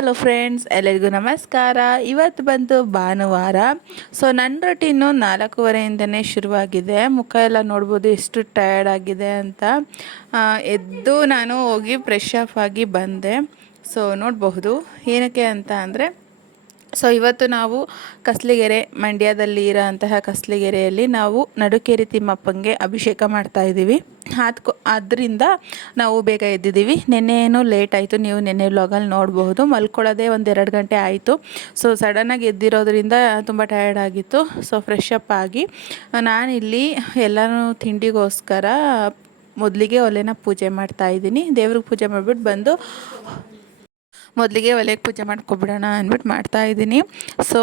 Hello friends ಎಲ್ಲರಿಗೂ ನಮಸ್ಕಾರ. ಇವತ್ತು ಬಂದು ಭಾನುವಾರ. ಸೊ ನನ್ನ ರೊಟೀನು ನಾಲ್ಕೂವರೆಯಿಂದನೇ ಶುರುವಾಗಿದೆ. ಮುಖ ಎಲ್ಲ ನೋಡ್ಬೋದು ಎಷ್ಟು ಟಯರ್ಡ್ ಆಗಿದೆ ಅಂತ. ಎದ್ದು ನಾನು ಹೋಗಿ ಫ್ರೆಶ್ ಅಪ್ ಆಗಿ ಬಂದೆ. ಸೊ ನೋಡಬಹುದು. ಏನಕ್ಕೆ ಅಂತ ಅಂದರೆ ಸೊ ಇವತ್ತು ನಾವು ಕಸ್ಲಿಗೆರೆ ಮಂಡ್ಯದಲ್ಲಿ ಇರೋಂತಹ ಕಸ್ಲಿಗೆರೆಯಲ್ಲಿ ನಾವು ನಡುಕೇರಿ ತಿಮ್ಮಪ್ಪಂಗೆ ಅಭಿಷೇಕ ಮಾಡ್ತಾ ಇದ್ದೀವಿ. ಅದಕ್ಕೂ ಅದರಿಂದ ನಾವು ಬೇಗ ಎದ್ದಿದ್ದೀವಿ. ಏನು ಲೇಟ್ ಆಯಿತು. ನೀವು ನಿನ್ನೆ ವ್ಲಾಗಲ್ಲಿ ನೋಡಬಹುದು. ಮಲ್ಕೊಳ್ಳೋದೇ ಒಂದು ಎರಡು ಗಂಟೆ ಆಯಿತು. ಸೊ ಸಡನ್ನಾಗಿ ಎದ್ದಿರೋದ್ರಿಂದ ತುಂಬ ಟಯರ್ಡ್ ಆಗಿತ್ತು. ಸೊ ಫ್ರೆಶ್ ಅಪ್ ಆಗಿ, ನಾನಿಲ್ಲಿ ಎಲ್ಲರೂ ತಿಂಡಿಗೋಸ್ಕರ ಮೊದಲಿಗೆ ಒಲೆನ ಪೂಜೆ ಮಾಡ್ತಾ ಇದ್ದೀನಿ. ದೇವ್ರಿಗೆ ಪೂಜೆ ಮಾಡಿಬಿಟ್ಟು ಬಂದು ಮೊದಲಿಗೆ ಒಲೆಗೆ ಪೂಜೆ ಮಾಡ್ಕೊಬಿಡೋಣ ಅಂದ್ಬಿಟ್ಟು ಮಾಡ್ತಾ ಇದ್ದೀನಿ. ಸೊ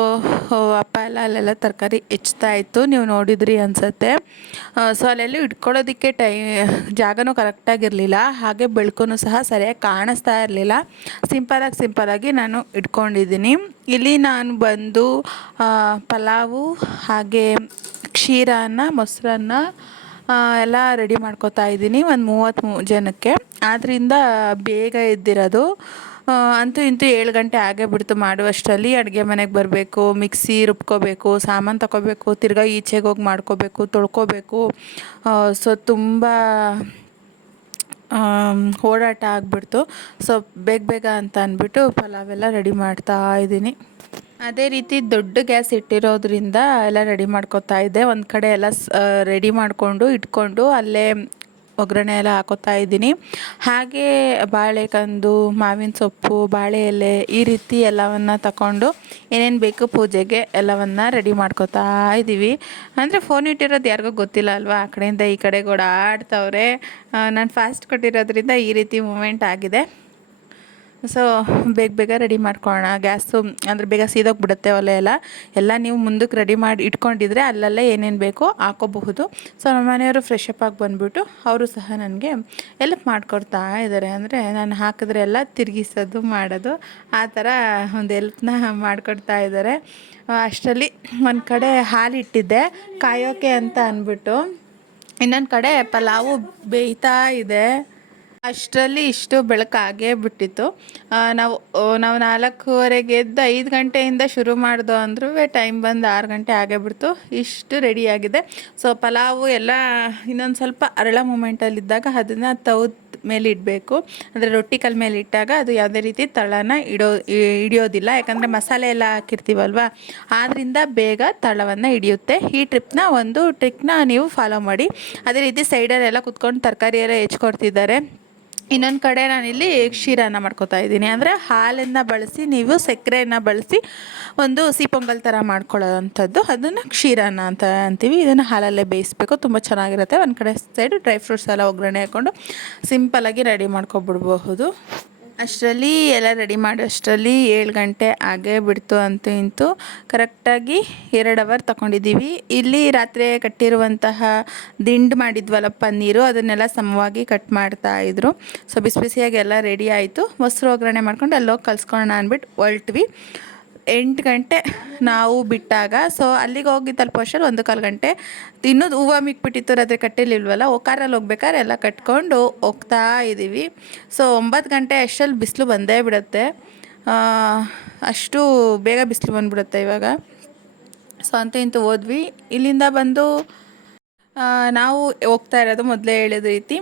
ಅಪ್ಪ ಎಲ್ಲ ಅಲ್ಲೆಲ್ಲ ತರಕಾರಿ ಹೆಚ್ತಾ ಇತ್ತು. ನೀವು ನೋಡಿದ್ರಿ ಅನಿಸುತ್ತೆ. ಸೊ ಅಲ್ಲೆಲ್ಲೂ ಇಟ್ಕೊಳ್ಳೋದಕ್ಕೆ ಟೈ ಜಾಗನೂ ಕರೆಕ್ಟಾಗಿರಲಿಲ್ಲ ಹಾಗೆ ಬೆಳಕು ಸಹ ಸರಿಯಾಗಿ ಕಾಣಿಸ್ತಾ ಇರಲಿಲ್ಲ. ಸಿಂಪಲಾಗಿ ಸಿಂಪಲಾಗಿ ನಾನು ಇಟ್ಕೊಂಡಿದ್ದೀನಿ. ಇಲ್ಲಿ ನಾನು ಬಂದು ಪಲಾವು ಹಾಗೆ ಕ್ಷೀರನ ಮೊಸರನ್ನ ಎಲ್ಲ ರೆಡಿ ಮಾಡ್ಕೋತಾ ಇದ್ದೀನಿ ಒಂದು ಮೂವತ್ತು ಜನಕ್ಕೆ. ಆದ್ದರಿಂದ ಬೇಗ ಎದ್ದಿರೋದು. ಆ, ಅಂತೂ ಇಂತೂ ಏಳು ಗಂಟೆ ಆಗೇ ಬಿಡ್ತು ಮಾಡುವಷ್ಟರಲ್ಲಿ. ಅಡುಗೆ ಮನೆಗೆ ಬರಬೇಕು, ಮಿಕ್ಸಿ ರುಬ್ಕೋಬೇಕು, ಸಾಮಾನು ತಗೋಬೇಕು ತಿರ್ಗಾ ಈಚೆಗೆ ಹೋಗಿ ಮಾಡ್ಕೋಬೇಕು, ತೊಳ್ಕೊಬೇಕು. ಸೊ ತುಂಬ ಓಡಾಟ ಆಗಿಬಿಡ್ತು. ಸೊ ಬೇಗ ಬೇಗ ಅಂತ ಅಂದ್ಬಿಟ್ಟು ಪಲಾವೆಲ್ಲ ರೆಡಿ ಮಾಡ್ತಾ ಇದ್ದೀನಿ. ಅದೇ ರೀತಿ ದೊಡ್ಡ ಗ್ಯಾಸ್ ಇಟ್ಟಿರೋದ್ರಿಂದ ಎಲ್ಲ ರೆಡಿ ಮಾಡ್ಕೋತಾ ಇದ್ದೆ. ಒಂದು ಕಡೆ ಎಲ್ಲ ರೆಡಿ ಮಾಡಿಕೊಂಡು ಇಟ್ಕೊಂಡು ಅಲ್ಲೇ ಒಗ್ಗರಣೆ ಎಲ್ಲ ಹಾಕೋತಾ ಇದ್ದೀನಿ. ಹಾಗೆ ಬಾಳೆಕಂದು, ಮಾವಿನ ಸೊಪ್ಪು, ಬಾಳೆ ಎಲೆ ಈ ರೀತಿ ಎಲ್ಲವನ್ನು ತಗೊಂಡು ಏನೇನು ಬೇಕು ಪೂಜೆಗೆ ಎಲ್ಲವನ್ನು ರೆಡಿ ಮಾಡ್ಕೋತಾ ಇದ್ದೀವಿ. ಅಂದರೆ ಫೋನ್ ಇಟ್ಟಿರೋದು ಯಾರಿಗೂ ಗೊತ್ತಿಲ್ಲ ಅಲ್ವಾ? ಆ ಕಡೆಯಿಂದ ಈ ಕಡೆಗೆ ಓಡಾಡ್ತವ್ರೆ. ನಾನು ಫಾಸ್ಟ್ ಕೊಟ್ಟಿರೋದ್ರಿಂದ ಈ ರೀತಿ ಮೂಮೆಂಟ್ ಆಗಿದೆ. ಸೊ ಬೇಗ ಬೇಗ ರೆಡಿ ಮಾಡ್ಕೊಳ್ಳೋಣ ಗ್ಯಾಸು ಅಂದರೆ ಬೇಗ ಸೀದೋಗ್ಬಿಡುತ್ತೆ ಒಲೆ ಎಲ್ಲ. ಎಲ್ಲ ನೀವು ಮುಂದಕ್ಕೆ ರೆಡಿ ಮಾಡಿ ಇಟ್ಕೊಂಡಿದ್ರೆ ಅಲ್ಲಲ್ಲೇ ಏನೇನು ಬೇಕೋ ಹಾಕೋಬಹುದು. ಸೊ ನಮ್ಮ ಮನೆಯವರು ಫ್ರೆಶ್ ಅಪ್ ಆಗಿ ಬಂದುಬಿಟ್ಟು ಅವರು ಸಹ ನನಗೆ ಎಲ್ಪ್ ಮಾಡಿಕೊಡ್ತಾ ಇದ್ದಾರೆ ಅಂದರೆ ನಾನು ಹಾಕಿದ್ರೆ ಎಲ್ಲ ತಿರುಗಿಸೋದು, ಮಾಡೋದು, ಆ ಥರ ಒಂದು ಎಲ್ಪ್ನ ಮಾಡಿಕೊಡ್ತಾ ಇದ್ದಾರೆ ಅಷ್ಟರಲ್ಲಿ ಒಂದು ಕಡೆ ಹಾಲು ಇಟ್ಟಿದ್ದೆ ಕಾಯೋಕೆ ಅಂತ ಅಂದ್ಬಿಟ್ಟು ಇನ್ನೊಂದು ಕಡೆ ಪಲಾವು ಬೇಯ್ತಾ ಇದೆ. ಅಷ್ಟರಲ್ಲಿ ಇಷ್ಟು ಬೆಳಕಾಗೇ ಬಿಟ್ಟಿತ್ತು. ನಾವು ನಾವು ನಾಲ್ಕೂವರೆಗೆ ಎದ್ದು ಐದು ಗಂಟೆಯಿಂದ ಶುರು ಮಾಡ್ದು ಅಂದ್ರೂ ಟೈಮ್ ಬಂದು ಆರು ಗಂಟೆ ಆಗೇ ಬಿಡ್ತು. ಇಷ್ಟು ರೆಡಿಯಾಗಿದೆ. ಸೊ, ಪಲಾವು ಎಲ್ಲ ಇನ್ನೊಂದು ಸ್ವಲ್ಪ ಅರಳ ಮೂಮೆಂಟಲ್ಲಿದ್ದಾಗ ಅದನ್ನು ತೌದ್ ಮೇಲೆ ಇಡಬೇಕು. ಅಂದರೆ ರೊಟ್ಟಿ ಕಲ್ ಮೇಲೆ ಇಟ್ಟಾಗ ಅದು ಯಾವುದೇ ರೀತಿ ತಳನ ಇಡೋ ಹಿಡಿಯೋದಿಲ್ಲ. ಯಾಕಂದರೆ ಮಸಾಲೆ ಎಲ್ಲ ಹಾಕಿರ್ತೀವಲ್ವ? ಆದ್ದರಿಂದ ಬೇಗ ತಳವನ್ನು ಹಿಡಿಯುತ್ತೆ. ಈ ಟ್ರಿಪ್ನ ಒಂದು ಟ್ರಿಕ್ನ ನೀವು ಫಾಲೋ ಮಾಡಿ. ಅದೇ ರೀತಿ ಸೈಡಲ್ಲೆಲ್ಲ ಕುತ್ಕೊಂಡು ತರಕಾರಿ ಎಲ್ಲ ಹೆಚ್ಕೊಡ್ತಿದ್ದಾರೆ. ಇನ್ನೊಂದು ಕಡೆ ನಾನಿಲ್ಲಿ ಕ್ಷೀರನ ಮಾಡ್ಕೊತಾ ಇದ್ದೀನಿ. ಅಂದರೆ ಹಾಲನ್ನು ಬಳಸಿ, ನೀವು ಸಕ್ಕರೆಯನ್ನು ಬಳಸಿ ಒಂದು ಸಿ ಪೊಂಗಲ್ ಥರ ಮಾಡ್ಕೊಳ್ಳೋವಂಥದ್ದು ಅದನ್ನು ಕ್ಷೀರನ ಅಂತ ಅಂತೀವಿ. ಇದನ್ನು ಹಾಲಲ್ಲೇ ಬೇಯಿಸ್ಬೇಕು. ತುಂಬ ಚೆನ್ನಾಗಿರುತ್ತೆ. ಒಂದು ಕಡೆ ಸೈಡು ಡ್ರೈ ಫ್ರೂಟ್ಸ್ ಎಲ್ಲ ಒಗ್ಗರಣೆ ಹಾಕ್ಕೊಂಡು ಸಿಂಪಲಾಗಿ ರೆಡಿ ಮಾಡ್ಕೊಬಿಡ್ಬಹುದು. ಅಷ್ಟರಲ್ಲಿ ಎಲ್ಲ ರೆಡಿ ಮಾಡೋಷ್ಟರಲ್ಲಿ ಏಳು ಗಂಟೆ ಆಗೇ ಬಿಡ್ತು ಅಂತೂ ಇಂತೂ. ಕರೆಕ್ಟಾಗಿ ಎರಡು ಅವರ್ ತಗೊಂಡಿದ್ದೀವಿ. ಇಲ್ಲಿ ರಾತ್ರಿ ಕಟ್ಟಿರುವಂತಹ ದಿಂಡು ಮಾಡಿದ್ವಲ್ಲ ಪನ್ನೀರು, ಅದನ್ನೆಲ್ಲ ಸಮವಾಗಿ ಕಟ್ ಮಾಡ್ತಾ ಇದ್ರು. ಸೊ ಬಿಸಿ ಬಿಸಿಯಾಗಿ ಎಲ್ಲ ರೆಡಿ ಆಯಿತು. ಮೊಸರು ಒಗ್ಗರಣೆ ಮಾಡ್ಕೊಂಡು ಅಲ್ಲೋಗಿ ಕಲ್ಸ್ಕೊಳ್ಳೋಣ ಅಂದ್ಬಿಟ್ಟು ಹೊರಟ್ವಿ. ಎಂಟು ಗಂಟೆ ನಾವು ಬಿಟ್ಟಾಗ ಸೊ ಅಲ್ಲಿಗೆ ಹೋಗಿ ತಲುಪೋಷಲ್ಲಿ ಒಂದು ಕಾಲು ಗಂಟೆ. ಇನ್ನೂ ಹೂವ ಮಿಕ್ಬಿಟ್ಟಿತ್ತು ರಾತ್ರಿ ಕಟ್ಟಿಲಿಲ್ವಲ್ಲ ಕಾರಲ್ಲಿ ಹೋಗ್ಬೇಕಾದ್ರೆ ಎಲ್ಲ ಕಟ್ಕೊಂಡು ಹೋಗ್ತಾ ಇದ್ದೀವಿ ಸೊ ಒಂಬತ್ತು ಗಂಟೆ ಅಷ್ಟಲ್ಲಿ ಬಿಸಿಲು ಬಂದೇ ಬಿಡುತ್ತೆ. ಅಷ್ಟು ಬೇಗ ಬಿಸಿಲು ಬಂದುಬಿಡುತ್ತೆ ಇವಾಗ. ಸೊ ಅಂತ ಇಂತೂ ಹೋದ್ವಿ. ಇಲ್ಲಿಂದ ಬಂದು ನಾವು ಹೋಗ್ತಾ ಇರೋದು ಮೊದಲೇ ಹೇಳಿದ ರೀತಿ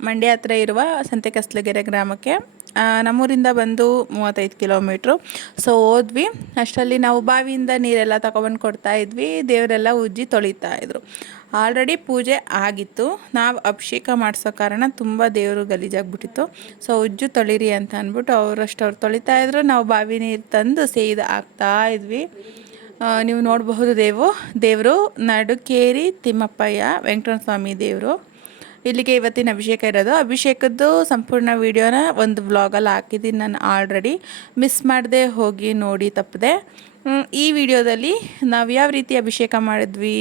ಮಂಡ್ಯ ಹತ್ರ ಇರುವ ಸಂತೆಕಸ್ಲಗೆರೆ ಗ್ರಾಮಕ್ಕೆ. ಆ, ನಮ್ಮೂರಿಂದ ಬಂದು ಮೂವತ್ತೈದು ಕಿಲೋಮೀಟ್ರು. ಸೊ ಹೋದ್ವಿ. ಅಷ್ಟರಲ್ಲಿ ನಾವು ಬಾವಿಯಿಂದ ನೀರೆಲ್ಲ ತಗೊಬಂದು ಕೊಡ್ತಾ ಇದ್ವಿ. ದೇವರೆಲ್ಲ ಉಜ್ಜಿ ತೊಳಿತಾ ಇದ್ರು. ಆಲ್ರೆಡಿ ಪೂಜೆ ಆಗಿತ್ತು. ನಾವು ಅಭಿಷೇಕ ಮಾಡಿಸೋ ಕಾರಣ ತುಂಬ ದೇವರು ಗಲೀಜಾಗ್ಬಿಟ್ಟಿತ್ತು. ಸೊ ಉಜ್ಜು ತೊಳಿರಿ ಅಂತ ಅಂದ್ಬಿಟ್ಟು ಅವರಷ್ಟು ಅವ್ರು ತೊಳಿತಾ ಇದ್ರು. ನಾವು ಬಾವಿ ನೀರು ತಂದು ಸೇದು ಹಾಕ್ತಾ ಇದ್ವಿ. ನೀವು ನೋಡಬಹುದು ದೇವು. ದೇವರು ನಡುಕೇರಿ ತಿಮ್ಮಪ್ಪಯ್ಯ ವೆಂಕಟರಮಣ ಸ್ವಾಮಿ ದೇವರು. ಇಲ್ಲಿಗೆ ಇವತ್ತಿನ ಅಭಿಷೇಕ ಇರೋದು. ಅಭಿಷೇಕದ್ದು ಸಂಪೂರ್ಣ ವಿಡಿಯೋನ ಒಂದು ವ್ಲಾಗಲ್ಲಿ ಹಾಕಿದ್ದೀನಿ ನಾನು ಆಲ್ರೆಡಿ ಮಿಸ್ ಮಾಡದೆ ಹೋಗಿ ನೋಡಿ ತಪ್ಪದೆ. ಈ ವಿಡಿಯೋದಲ್ಲಿ ನಾವು ಯಾವ ರೀತಿ ಅಭಿಷೇಕ ಮಾಡಿದ್ವಿ,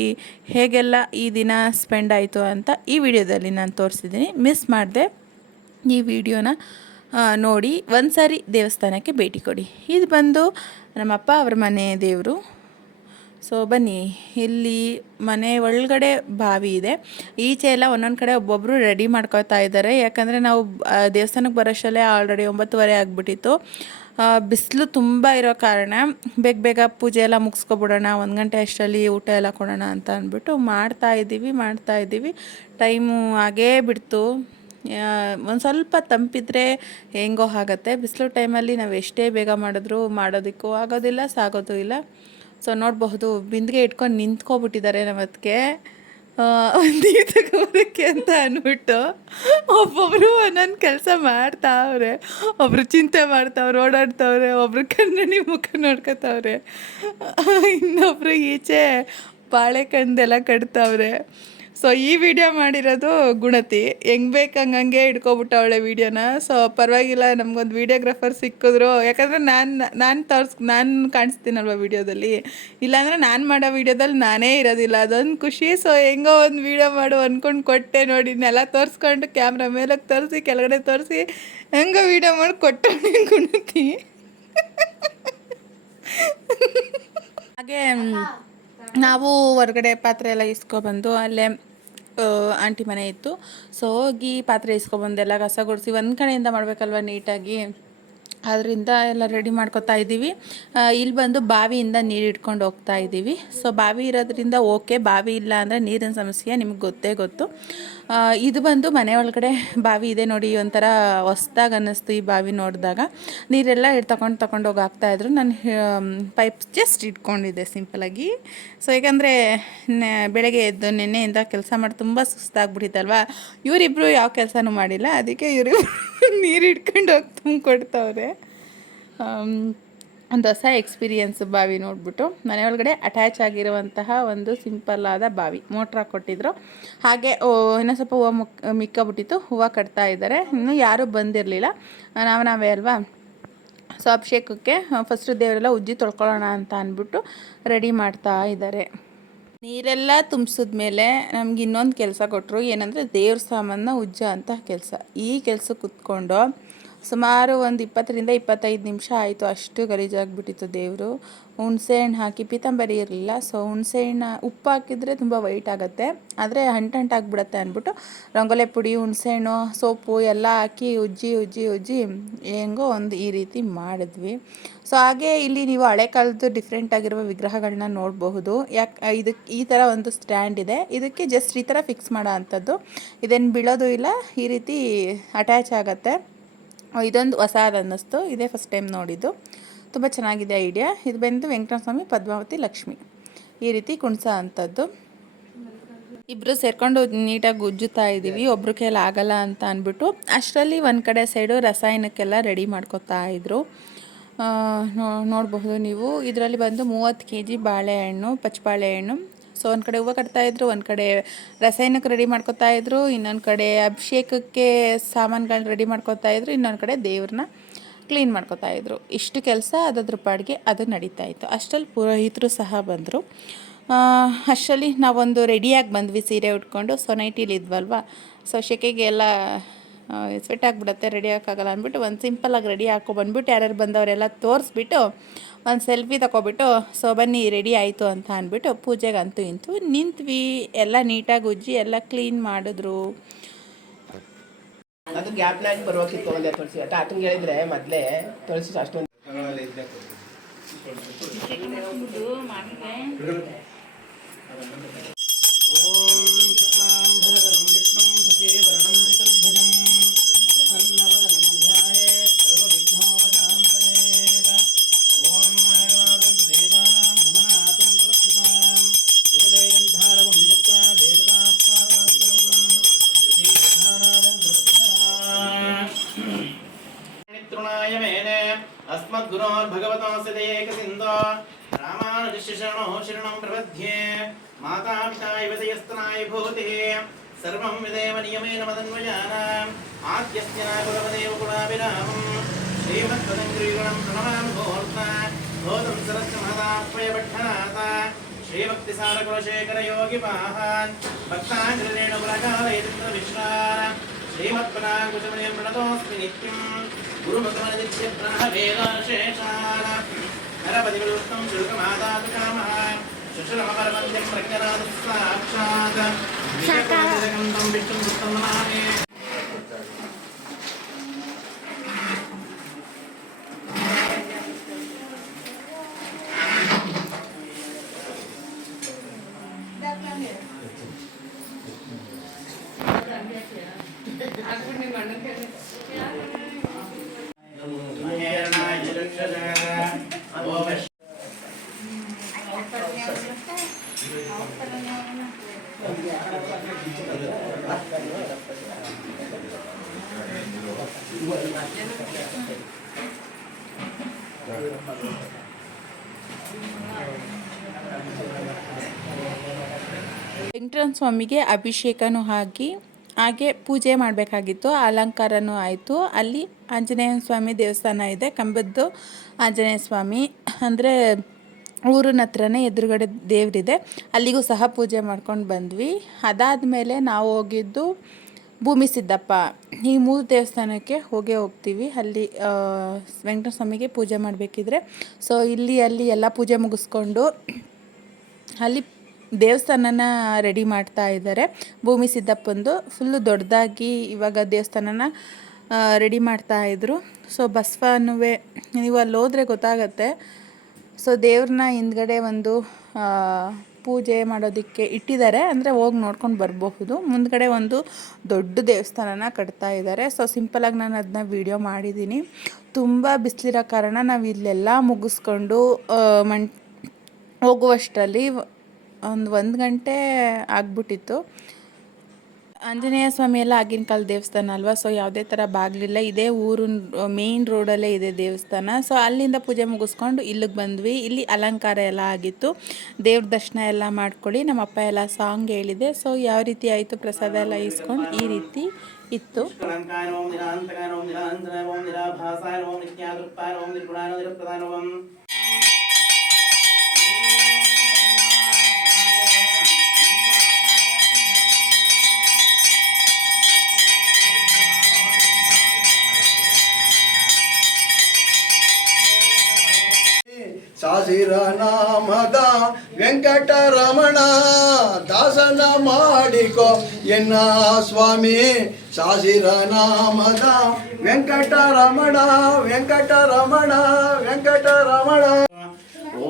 ಹೇಗೆಲ್ಲ ಈ ದಿನ ಸ್ಪೆಂಡ್ ಆಯಿತು ಅಂತ ಈ ವಿಡಿಯೋದಲ್ಲಿ ನಾನು ತೋರಿಸಿದ್ದೀನಿ ಮಿಸ್ ಮಾಡಿದೆ ಈ ವಿಡಿಯೋನ ನೋಡಿ ಒಂದು ಸಾರಿ ದೇವಸ್ಥಾನಕ್ಕೆ ಭೇಟಿ ಕೊಡಿ. ಇದು ಬಂದು ನಮ್ಮಪ್ಪ ಅವ್ರ ಮನೆ ದೇವರು. ಸೊ ಬನ್ನಿ. ಇಲ್ಲಿ ಮನೆ ಒಳಗಡೆ ಬಾವಿ ಇದೆ. ಈಚೆ ಎಲ್ಲ ಒಂದೊಂದು ಕಡೆ ಒಬ್ಬೊಬ್ಬರು ರೆಡಿ ಮಾಡ್ಕೊಳ್ತಾ ಇದ್ದಾರೆ. ಯಾಕಂದರೆ ನಾವು ದೇವಸ್ಥಾನಕ್ಕೆ ಬರೋಷ್ಟಲ್ಲೇ ಆಲ್ರೆಡಿ ಒಂಬತ್ತುವರೆ ಆಗಿಬಿಟ್ಟಿತ್ತು. ಬಿಸಿಲು ತುಂಬ ಇರೋ ಕಾರಣ ಬೇಗ ಬೇಗ ಪೂಜೆ ಎಲ್ಲ ಮುಗಿಸ್ಕೊಬಿಡೋಣ, ಒಂದು ಗಂಟೆ ಅಷ್ಟರಲ್ಲಿ ಊಟ ಎಲ್ಲ ಕೊಡೋಣ ಅಂತ ಅಂದ್ಬಿಟ್ಟು ಮಾಡ್ತಾ ಇದ್ದೀವಿ ಮಾಡ್ತಾ ಇದ್ದೀವಿ. ಟೈಮು ಹಾಗೇ ಬಿಡ್ತು. ಒಂದು ಸ್ವಲ್ಪ ತಂಪಿದ್ರೆ ಹೆಂಗೋ ಆಗತ್ತೆ. ಬಿಸಿಲು ಟೈಮಲ್ಲಿ ನಾವು ಎಷ್ಟೇ ಬೇಗ ಮಾಡಿದ್ರು ಮಾಡೋದಕ್ಕೂ ಆಗೋದಿಲ್ಲ, ಸಾಗೋದು ಇಲ್ಲ. ಸೊ ನೋಡಬಹುದು, ಬಿಂದಿಗೆ ಇಟ್ಕೊಂಡು ನಿಂತ್ಕೊಬಿಟ್ಟಿದ್ದಾರೆ ನಮ್ಮ ಅದಕ್ಕೆ ನೀರು ಅಂತ ಅಂದ್ಬಿಟ್ಟು ಒಬ್ಬೊಬ್ಬರು ಒಂದೊಂದು ಕೆಲಸ ಮಾಡ್ತಾವ್ರೆ ಒಬ್ರು ಚಿಂತೆ ಮಾಡ್ತಾವ್ರೆ, ಓಡಾಡ್ತಾವ್ರೆ, ಒಬ್ರು ಕನ್ನಡಿ ಮುಖ ನೋಡ್ಕೊತಾವ್ರೆ. ಇನ್ನೊಬ್ರು ಈಚೆ ಬಾಳೆಕಂದೆಲ್ಲ ಕಟ್ತಾವ್ರೆ. ಸೊ ಈ ವಿಡಿಯೋ ಮಾಡಿರೋದು ಗುಣತಿ. ಹೆಂಗೆ ಬೇಕು ಹಂಗಂಗೆ ಅವಳೆ ವಿಡಿಯೋನ ಸೊ ಪರವಾಗಿಲ್ಲ, ನಮಗೊಂದು ವಿಡಿಯೋಗ್ರಾಫರ್ ಸಿಕ್ಕಿದ್ರು. ಯಾಕಂದರೆ ನಾನು ನಾನು ತೋರ್ಸ್, ನಾನು ಕಾಣಿಸ್ತೀನಲ್ವ ವಿಡಿಯೋದಲ್ಲಿ ಇಲ್ಲಾಂದರೆ ನಾನು ಮಾಡೋ ವಿಡಿಯೋದಲ್ಲಿ ನಾನೇ ಇರೋದಿಲ್ಲ. ಅದೊಂದು ಖುಷಿ. ಸೊ ಹೆಂಗೋ ಒಂದು ವಿಡಿಯೋ ಮಾಡು ಅಂದ್ಕೊಂಡು ಕೊಟ್ಟೆ ನೋಡಿ. ನೆಲ ತೋರಿಸ್ಕೊಂಡು ಕ್ಯಾಮ್ರಾ ಮೇಲಕ್ಕೆ ತೋರಿಸಿ, ಕೆಳಗಡೆ ತೋರಿಸಿ, ಹೆಂಗೋ ವಿಡಿಯೋ ಮಾಡಿ ಕೊಟ್ಟು ಗುಣತಿ. ಹಾಗೆ ನಾವು ಹೊರಗಡೆ ಪಾತ್ರೆ ಎಲ್ಲ ಇಸ್ಕೊಬಂದು ಅಲ್ಲೇ ಆಂಟಿ ಮನೆ ಇತ್ತು. ಸೊ ಹೋಗಿ ಪಾತ್ರೆ ಇಸ್ಕೊಬಂದು ಎಲ್ಲ ಕಸ ಗುಡಿಸಿ ಒಂದು ಕಡೆಯಿಂದ ಮಾಡಬೇಕಲ್ವ ನೀಟಾಗಿ? ಅದರಿಂದ ಎಲ್ಲ ರೆಡಿ ಮಾಡ್ಕೊತಾ ಇದ್ದೀವಿ. ಇಲ್ಲಿ ಬಂದು ಬಾವಿಯಿಂದ ನೀರು ಇಟ್ಕೊಂಡು ಹೋಗ್ತಾ ಇದ್ದೀವಿ. ಸೊ ಬಾವಿ ಇರೋದ್ರಿಂದ ಓಕೆ ಬಾವಿ ಇಲ್ಲ ಅಂದರೆ ನೀರಿನ ಸಮಸ್ಯೆ ನಿಮ್ಗೆ ಗೊತ್ತೇ ಗೊತ್ತು. ಇದು ಬಂದು ಮನೆ ಒಳಗಡೆ ಬಾವಿ ಇದೆ ನೋಡಿ, ಒಂಥರ ಹೊಸ್ದಾಗಿ ಅನ್ನಿಸ್ತು ಈ ಬಾವಿ ನೋಡಿದಾಗ. ನೀರೆಲ್ಲ ತಗೊಂಡು ತಗೊಂಡು ಹೋಗಿ ಹಾಕ್ತಾಯಿದ್ರು ನಾನು ಪೈಪ್ ಜಸ್ಟ್ ಇಟ್ಕೊಂಡಿದ್ದೆ ಸಿಂಪಲಾಗಿ ಸೊ ಯಾಕಂದರೆ ಬೆಳಗ್ಗೆ ಎದ್ದು ನಿನ್ನೆಯಿಂದ ಕೆಲಸ ಮಾಡಿ ತುಂಬ ಸುಸ್ತಾಗ್ಬಿಟ್ಟಿತ್ತಲ್ವ? ಇವರಿಬ್ಬರು ಯಾವ ಕೆಲಸನೂ ಮಾಡಿಲ್ಲ, ಅದಕ್ಕೆ ಇವರಿಬ್ರು ನೀರು ಇಟ್ಕೊಂಡು ಹೋಗಿ ತುಂಬಿಕೊಡ್ತವ್ರೆ ಒಂದು ಹೊಸ ಎಕ್ಸ್ಪೀರಿಯನ್ಸ್ ಬಾವಿ ನೋಡಿಬಿಟ್ಟು. ಮನೆ ಒಳಗಡೆ ಅಟ್ಯಾಚ್ ಆಗಿರುವಂತಹ ಒಂದು ಸಿಂಪಲ್ ಆದ ಬಾವಿ. ಮೋಟ್ರ್ ಕೊಟ್ಟಿದ್ರು. ಹಾಗೆ ಇನ್ನೂ ಸ್ವಲ್ಪ ಹೂವು ಮುಕ್, ಮಿಕ್ಕಬಿಟ್ಟಿತ್ತು. ಹೂವು ಕಟ್ತಾ ಇದ್ದಾರೆ. ಇನ್ನೂ ಯಾರೂ ಬಂದಿರಲಿಲ್ಲ. ನಾವು, ನಾವೇ ಅಲ್ವಾ? ಸೊ ಅಭಿಷೇಕಕ್ಕೆ ಫಸ್ಟು ದೇವರೆಲ್ಲ ಉಜ್ಜಿ ತೊಳ್ಕೊಳ್ಳೋಣ ಅಂತ ಅಂದ್ಬಿಟ್ಟು ರೆಡಿ ಮಾಡ್ತಾ ಇದ್ದಾರೆ. ನೀರೆಲ್ಲ ತುಂಬಿಸಿದ್ಮೇಲೆ ನಮ್ಗೆ ಇನ್ನೊಂದು ಕೆಲಸ ಕೊಟ್ಟರು, ಏನಂದರೆ ದೇವ್ರ ಸಾಮಾನ ಉಜ್ಜ ಅಂತ ಕೆಲಸ. ಈ ಕೆಲಸ ಕುತ್ಕೊಂಡು ಸುಮಾರು ಒಂದು ಇಪ್ಪತ್ತರಿಂದ ಇಪ್ಪತ್ತೈದು ನಿಮಿಷ ಆಯಿತು. ಅಷ್ಟು ಗಲೀಜಾಗಿಬಿಟ್ಟಿತ್ತು ದೇವರು. ಹುಣಸೆ ಹಣ್ಣು ಹಾಕಿ ಪೀತಂಬರಿ ಇರಲಿಲ್ಲ. ಸೊ ಹುಣಸೆ ಹಣ್ಣು ಉಪ್ಪು ಹಾಕಿದರೆ ತುಂಬ ವೈಟ್ ಆಗುತ್ತೆ. ಆದರೆ ಹಂಟು ಹಂಟಾಗ್ಬಿಡುತ್ತೆ ಅಂದ್ಬಿಟ್ಟು ರಂಗೋಲೆ ಪುಡಿ, ಹುಣಸೆ ಹಣ್ಣು, ಸೋಪು ಎಲ್ಲ ಹಾಕಿ ಉಜ್ಜಿ ಉಜ್ಜಿ ಉಜ್ಜಿ ಹೆಂಗೋ ಒಂದು ಈ ರೀತಿ ಮಾಡಿದ್ವಿ. ಸೊ ಹಾಗೆ ಇಲ್ಲಿ ನೀವು ಹಳೆ ಕಾಲದ್ದು ಡಿಫ್ರೆಂಟ್ ಆಗಿರುವ ವಿಗ್ರಹಗಳನ್ನ ನೋಡಬಹುದು. ಯಾಕೆ ಇದಕ್ಕೆ ಈ ಥರ ಒಂದು ಸ್ಟ್ಯಾಂಡ್ ಇದೆ. ಇದಕ್ಕೆ ಜಸ್ಟ್ ಈ ಥರ ಫಿಕ್ಸ್ ಮಾಡೋ ಅಂಥದ್ದು. ಇದೇನು ಬೀಳೋದು ಇಲ್ಲ. ಈ ರೀತಿ ಅಟ್ಯಾಚ್ ಆಗುತ್ತೆ. ಇದೊಂದು ಹೊಸದು ಅನ್ನಿಸ್ತು ಇದೇ ಫಸ್ಟ್ ಟೈಮ್ ನೋಡಿದ್ದು. ತುಂಬ ಚೆನ್ನಾಗಿದೆ ಐಡಿಯಾ ಇದು ಬಂದು ವೆಂಕಟಸ್ವಾಮಿ ಪದ್ಮಾವತಿ ಲಕ್ಷ್ಮಿ. ಈ ರೀತಿ ಕುಣ್ಸೋ ಅಂಥದ್ದು. ಇಬ್ಬರು ಸೇರ್ಕೊಂಡು ನೀಟಾಗಿ ಉಜ್ಜುತ್ತಾ ಇದ್ದೀವಿ ಒಬ್ರ ಕೈಯಲ್ಲಿ ಆಗಲ್ಲ ಅಂತ ಅಂದ್ಬಿಟ್ಟು ಅಷ್ಟರಲ್ಲಿ ಒಂದು ಕಡೆ ಸೈಡು ರಸಾಯನಕ್ಕೆಲ್ಲ ರೆಡಿ ಮಾಡ್ಕೊತಾ ಇದ್ರು. ನೋಡಬಹುದು ನೀವು. ಇದರಲ್ಲಿ ಬಂದು ಮೂವತ್ತು ಕೆ ಜಿ ಬಾಳೆಹಣ್ಣು ಪಚ್ಚಬಾಳೆಹಣ್ಣು ಸೊ ಒಂದು ಕಡೆ ಹೂವು ಕಟ್ತಾಯಿದ್ರು ಒಂದು ಕಡೆ ರಸಾಯನಕ್ಕೆ ರೆಡಿ ಮಾಡ್ಕೊತಾ ಇದ್ರು, ಇನ್ನೊಂದು ಕಡೆ ಅಭಿಷೇಕಕ್ಕೆ ಸಾಮಾನುಗಳನ್ನ ರೆಡಿ ಮಾಡ್ಕೊತಾ ಇದ್ರು, ಇನ್ನೊಂದು ಕಡೆ ದೇವ್ರನ್ನ ಕ್ಲೀನ್ ಮಾಡ್ಕೊತಾ ಇದ್ರು. ಇಷ್ಟು ಕೆಲಸ ಅದಾದ್ರ ಪಾಡಿಗೆ ಅದು ನಡೀತಾ ಇತ್ತು. ಅಷ್ಟರಲ್ಲಿ ಪುರೋಹಿತರು ಸಹ ಬಂದರು. ಅಷ್ಟರಲ್ಲಿ ನಾವೊಂದು ರೆಡಿಯಾಗಿ ಬಂದ್ವಿ ಸೀರೆ ಉಟ್ಕೊಂಡು. ಸೊ ನೈಟಿಲಿ ಇದ್ವಲ್ವ? ಸೊ ಶೆಕೆಗೆ ಎಲ್ಲ ಸ್ವೆಟ್ ಆಗಿಬಿಡುತ್ತೆ ರೆಡಿ ಹಾಕೋಕ್ಕಾಗಲ್ಲ ಅಂದ್ಬಿಟ್ಟು ಒಂದು ಸಿಂಪಲಾಗಿ ರೆಡಿ ಹಾಕೊ ಬಂದ್ಬಿಟ್ಟು ಯಾರ್ಯಾರು ಬಂದವರೆಲ್ಲ ತೋರಿಸ್ಬಿಟ್ಟು ಒಂದು ಸೆಲ್ಫಿ ತಗೊಬಿಟ್ಟು ಸೊ ಬನ್ನಿ ರೆಡಿ ಆಯಿತು ಅಂತ ಅಂದ್ಬಿಟ್ಟು ಪೂಜೆಗೆ ಅಂತೂ ಇಂತು ನಿಂತ್ವಿ. ಎಲ್ಲ ನೀಟಾಗಿ ಉಜ್ಜಿ ಎಲ್ಲ ಕ್ಲೀನ್ ಮಾಡಿದ್ರು. ಅದು ಗ್ಯಾಪ್ನಾಗ ಬರ್ಬೇಕಿತ್ತು ಒಂದೇ ತುಳಸಿ ಆಟ ಆತಂಗೆ ಹೇಳಿದ್ರೆ ಮೊದಲೇ ತುಳಸಿ ಅಷ್ಟೊಂದು. भूतिः सर्वं विदेव नियमेन मदन्वयानाम् आद्यस्य नाकुलपदेव गुणाभिरामम् श्रीमत्पदङ्ग्रीगुणं प्रणमामि मुहूर्ता भूतं सरस्य महदात्मयपठनाथ श्रीभक्तिसारकुलशेखरयोगिपाहान् भक्ताङ्ग्रेणुकुलकालयतिन्द्रविश्वान श्रीमत्पदाङ्कुशमनिं प्रणतोऽस्मि नित्यम् गुरुमुखमनित्यप्रणः वेदाशेषान् नरपतिविरुद्धं शुल्कमादातु कामः శుశ్రమపరమధ్య ప్రజ్ఞరాజ సాక్షాత్ ಸ್ವಾಮಿಗೆ ಅಭಿಷೇಕನೂ ಹಾಕಿ ಹಾಗೆ ಪೂಜೆ ಮಾಡಬೇಕಾಗಿತ್ತು, ಅಲಂಕಾರನೂ ಆಯಿತು. ಅಲ್ಲಿ ಆಂಜನೇಯ ಸ್ವಾಮಿ ದೇವಸ್ಥಾನ ಇದೆ, ಕಂಬದ್ದು ಆಂಜನೇಯ ಸ್ವಾಮಿ. ಅಂದರೆ ಊರಿನ ಹತ್ರನೇ ಎದುರುಗಡೆ ದೇವರಿದೆ, ಅಲ್ಲಿಗೂ ಸಹ ಪೂಜೆ ಮಾಡ್ಕೊಂಡು ಬಂದ್ವಿ. ಅದಾದ ಮೇಲೆ ನಾವು ಹೋಗಿದ್ದು ಭೂಮಿ ಸಿದ್ದಪ್ಪ. ಈ ಮೂರು ದೇವಸ್ಥಾನಕ್ಕೆ ಹೋಗೇ ಹೋಗ್ತೀವಿ. ಅಲ್ಲಿ ವೆಂಕಟಸ್ವಾಮಿಗೆ ಸ್ವಾಮಿಗೆ ಪೂಜೆ ಮಾಡಬೇಕಿದ್ರೆ. ಸೊ ಇಲ್ಲಿ, ಅಲ್ಲಿ ಎಲ್ಲ ಪೂಜೆ ಮುಗಿಸ್ಕೊಂಡು ಅಲ್ಲಿ ದೇವಸ್ಥಾನನ ರೆಡಿ ಮಾಡ್ತಾ ಇದ್ದಾರೆ. ಭೂಮಿ ಸಿದ್ದಪ್ಪಂದು ಫುಲ್ಲು ದೊಡ್ಡದಾಗಿ ಇವಾಗ ದೇವಸ್ಥಾನನ ರೆಡಿ ಮಾಡ್ತಾ ಇದ್ರು. ಸೊ ಬಸವನುವೆ ನೀವು ಅಲ್ಲಿ ಹೋದ್ರೆ ಗೊತ್ತಾಗತ್ತೆ. ಸೊ ದೇವ್ರನ್ನ ಹಿಂದ್ಗಡೆ ಒಂದು ಪೂಜೆ ಮಾಡೋದಕ್ಕೆ ಇಟ್ಟಿದ್ದಾರೆ. ಅಂದರೆ ಹೋಗಿ ನೋಡ್ಕೊಂಡು ಬರಬಹುದು. ಮುಂದ್ಗಡೆ ಒಂದು ದೊಡ್ಡ ದೇವಸ್ಥಾನನ ಕಟ್ತಾ ಇದ್ದಾರೆ. ಸೊ ಸಿಂಪಲಾಗಿ ನಾನು ಅದನ್ನ ವಿಡಿಯೋ ಮಾಡಿದ್ದೀನಿ ತುಂಬ ಬಿಸಿಲಿರೋ ಕಾರಣ ನಾವು ಇಲ್ಲೆಲ್ಲ ಮುಗಿಸ್ಕೊಂಡು ಮಣ್, ಹೋಗುವಷ್ಟರಲ್ಲಿ ಒಂದು ಒಂದು ಗಂಟೆ ಆಗ್ಬಿಟ್ಟಿತ್ತು. ಆಂಜನೇಯ ಸ್ವಾಮಿ ಎಲ್ಲ ಆಗಿನ ಕಾಲ ದೇವಸ್ಥಾನ ಅಲ್ವಾ? ಸೊ ಯಾವುದೇ ಥರ ಬಾಗಿಲಿಲ್ಲ. ಇದೇ ಊರು ಮೇನ್ ರೋಡಲ್ಲೇ ಇದೆ ದೇವಸ್ಥಾನ. ಸೊ ಅಲ್ಲಿಂದ ಪೂಜೆ ಮುಗಿಸ್ಕೊಂಡು ಇಲ್ಲಿಗೆ ಬಂದ್ವಿ. ಇಲ್ಲಿ ಅಲಂಕಾರ ಎಲ್ಲ ಆಗಿತ್ತು. ದೇವ್ರ ದರ್ಶನ ಎಲ್ಲ ಮಾಡ್ಕೊಳ್ಳಿ. ನಮ್ಮ ಅಪ್ಪ ಎಲ್ಲ ಸಾಂಗ್ ಹೇಳಿದೆ. ಸೊ ಯಾವ ರೀತಿ ಆಯಿತು ಪ್ರಸಾದ ಎಲ್ಲ ಇಸ್ಕೊಂಡು ಈ ರೀತಿ ಇತ್ತು. ನಾಮದ ವೆಂಕಟರಮಣ ದಾಸನ ಮಾಡಿಕೊ ಎನ್ನ ಸ್ವಾಮಿ ಸಾಸಿರ ನಾಮದ ವೆಂಕಟರಮಣ ವೆಂಕಟರಮಣ ವೆಂಕಟರಮಣ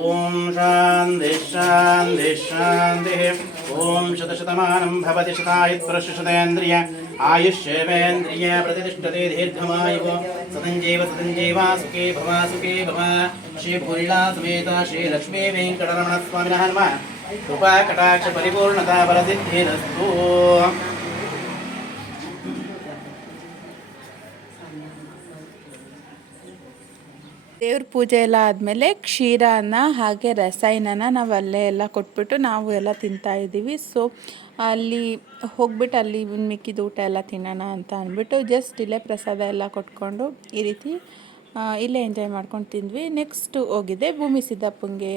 ಓಂ ಶಾಂತಿ ಶಾಂತಿ ಶಾಂತಿ ಓಂ ಶತಶತಮಾನಂ ಭವತಿ ಶತಾಯುತ್ಪುರುಷಶತೇಂದ್ರಿಯ ಆಯುಷ್ಯೇವೇಂದ್ರಿಯ ಪ್ರತಿಷ್ಠತೆ ದೀರ್ಘಮಾಯುವು ಸತಂಜೀವ ಸತಂಜೀವ ಸುಖೇ ಭವ ಸುಖೇ ಭವ ಶ್ರೀ ಪುರಿಳಾ ಸಮೇತ ಶ್ರೀ ಲಕ್ಷ್ಮೀ ವೆಂಕಟರಮಣ ಸ್ವಾಮಿನಃ ನಮಃ ಕೃಪಾ ಕಟಾಕ್ಷ ಪರಿಪೂರ್ಣತಾ ಬಲಸಿದ್ಧಿರಸ್ತು ದೇವ್ರ ಪೂಜೆ ಎಲ್ಲ ಆದಮೇಲೆ ಕ್ಷೀರನ ಹಾಗೆ ರಸಾಯನನ ನಾವು ಅಲ್ಲೇ ಎಲ್ಲ ಕೊಟ್ಬಿಟ್ಟು ನಾವು ಎಲ್ಲ ತಿಂತಾ ಇದ್ದೀವಿ. ಸೊ ಅಲ್ಲಿ ಹೋಗ್ಬಿಟ್ಟು ಅಲ್ಲಿ ಮಿಕ್ಕಿದ ಊಟ ಎಲ್ಲ ತಿನ್ನೋಣ ಅಂತ ಅಂದ್ಬಿಟ್ಟು ಜಸ್ಟ್ ಇಲ್ಲೇ ಪ್ರಸಾದ ಎಲ್ಲ ಕೊಟ್ಕೊಂಡು ಈ ರೀತಿ ಇಲ್ಲೇ ಎಂಜಾಯ್ ಮಾಡ್ಕೊಂಡು ತಿಂದ್ವಿ. ನೆಕ್ಸ್ಟು ಹೋಗಿದ್ದೆ ಭೂಮಿ ಸಿದ್ದಪ್ಪಂಗೆ.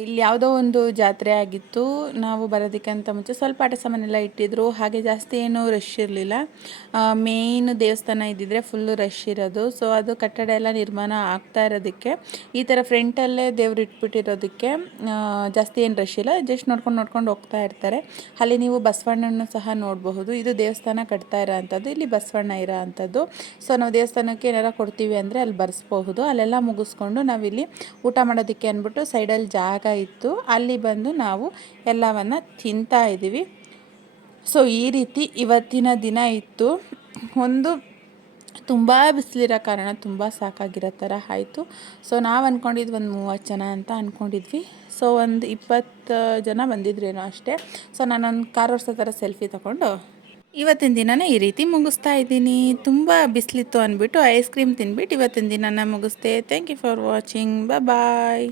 ಇಲ್ಲಿ ಯಾವುದೋ ಒಂದು ಜಾತ್ರೆ ಆಗಿತ್ತು. ನಾವು ಬರೋದಕ್ಕಿಂತ ಮುಂಚೆ ಸ್ವಲ್ಪ ಆಟ ಸಾಮಾನೆಲ್ಲ ಇಟ್ಟಿದ್ರು. ಹಾಗೆ ಜಾಸ್ತಿ ಏನು ರಶ್ ಇರಲಿಲ್ಲ. ಮೇಯ್ನ್ ದೇವಸ್ಥಾನ ಇದ್ದಿದ್ರೆ ಫುಲ್ಲು ರಶ್ ಇರೋದು. ಸೊ ಅದು ಕಟ್ಟಡ ಎಲ್ಲ ನಿರ್ಮಾಣ ಆಗ್ತಾ ಇರೋದಕ್ಕೆ, ಈ ಥರ ಫ್ರಂಟಲ್ಲೇ ದೇವ್ರು ಇಟ್ಬಿಟ್ಟಿರೋದಕ್ಕೆ ಜಾಸ್ತಿ ಏನು ರಶ್ ಇಲ್ಲ. ಜಸ್ಟ್ ನೋಡ್ಕೊಂಡು ನೋಡ್ಕೊಂಡು ಹೋಗ್ತಾ ಇರ್ತಾರೆ. ಅಲ್ಲಿ ನೀವು ಬಸವಣ್ಣನ ಸಹ ನೋಡಬಹುದು. ಇದು ದೇವಸ್ಥಾನ ಕಟ್ತಾ ಇರೋ ಅಂಥದ್ದು ಇಲ್ಲಿ ಬಸವಣ್ಣ ಇರೋ ಅಂಥದ್ದು ಸೊ ನಾವು ದೇವಸ್ಥಾನಕ್ಕೆ ಏನಾರ ಕೊಡ್ತೀವಿ ಅಂದರೆ ಅಲ್ಲಿ ಬರ್ಸ್ಬಹುದು. ಅಲ್ಲೆಲ್ಲ ಮುಗಿಸ್ಕೊಂಡು ನಾವಿಲ್ಲಿ ಊಟ ಮಾಡೋದಕ್ಕೆ ಅಂದ್ಬಿಟ್ಟು ಸೈಡಲ್ಲಿ ಜಾಗ ಇತ್ತು. ಅಲ್ಲಿ ಬಂದು ನಾವು ಎಲ್ಲವನ್ನು ತಿಂತಾ ಇದ್ದೀವಿ. ಸೊ, ಈ ರೀತಿ ಇವತ್ತಿನ ದಿನ ಇತ್ತು. ಒಂದು ತುಂಬ ಬಿಸಿಲಿರೋ ಕಾರಣ ತುಂಬ ಸಾಕಾಗಿರೋ ಥರ ಆಯಿತು. ಸೊ, ನಾವು ಅಂದ್ಕೊಂಡಿದ್ವಿ ಒಂದು ಮೂವತ್ತು ಜನ ಅಂತ ಅಂದ್ಕೊಂಡಿದ್ವಿ ಸೊ, ಒಂದು ಇಪ್ಪತ್ತು ಜನ ಬಂದಿದ್ರೇನೋ ಅಷ್ಟೇ. ಸೊ, ನಾನೊಂದು ಕಾರ್ ಓಡಿಸೋ ಥರ ಸೆಲ್ಫಿ ತಗೊಂಡು ಇವತ್ತಿನ ದಿನನ ಈ ರೀತಿ ಮುಗಿಸ್ತಾ ಇದ್ದೀನಿ. ತುಂಬ ಬಿಸಿಲಿತ್ತು ಅಂದ್ಬಿಟ್ಟು ಐಸ್ ಕ್ರೀಮ್ ತಿನ್ಬಿಟ್ಟು ಇವತ್ತಿನ ದಿನನ ಮುಗಿಸ್ತೇ thank you for watching bye